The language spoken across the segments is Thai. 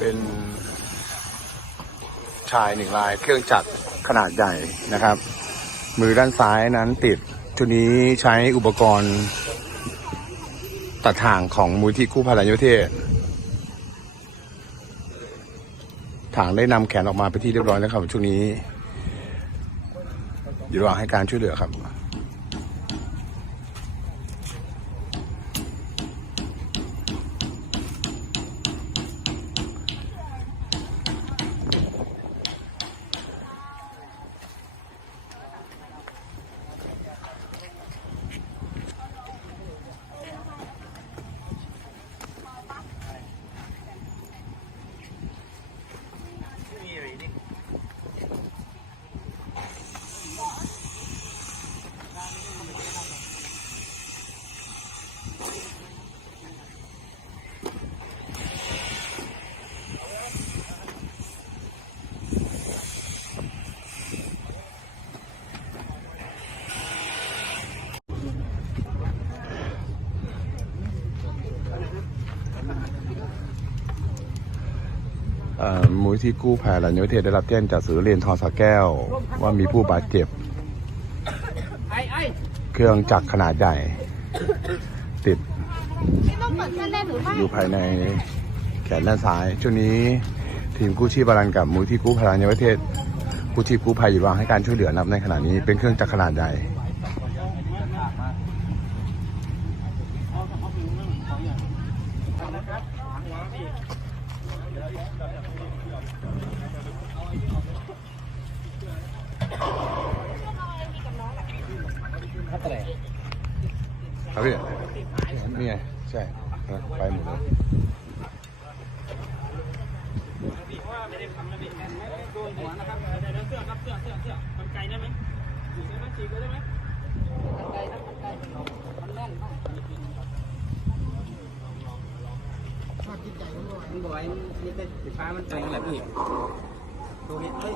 เป็นชายหนึ่งรายเครื่องจักรขนาดใหญ่นะครับ มือด้านซ้ายนั้นติดชุดนี้ใช้อุปกรณ์ตัดทางของมูลที่กู้ภัยรัญญประเทศทางได้นำแขนออกมาไปที่เรียบร้อยแล้วครับช่วงนี้ อยู่ระหว่างให้การช่วยเหลือครับ มูลที่กู้ภัยรัญญประเทศได้รับแจ้งจากสื่อเรียนทอสระแก้ว ว่ามีผู้บาดเจ็บ เครื่องจักรขนาดใหญ่ ติดต้องเปิดเส้นเล่นหรือไม่อยู่ภายในแขนด้านซ้าย ช่วงนี้ทีมกู้ชีพบาลันกับมูลที่กู้ภัยรัญญประเทศกู้ชีพกู้ภัยอยู่ระหว่างให้การช่วยเหลือนะครับในขณะนี้เป็นเครื่องจักรขนาดใหญ่ ครับพี่นี่ไง ใช่ไปหมดเลย มัน มันบอกไอ้นี่เป็นสีฟ้ามันแต่งอะไรพี่ตัวนี้เฮ้ย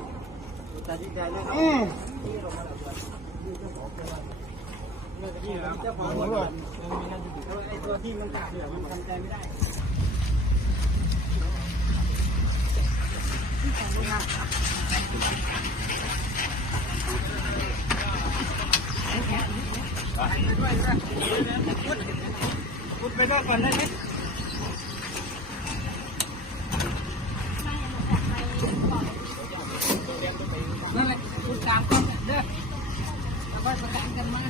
ตัดสินใจเลยครับนี่เหรอเจ้าของรถไอ้ตัวที่มันขาดเนี่ยมันทำใจไม่ได้พูดไปด้วยก่อนได้ไหม นั่นแหละคุณตามกันเด้อแล้วก็ประกันกันมา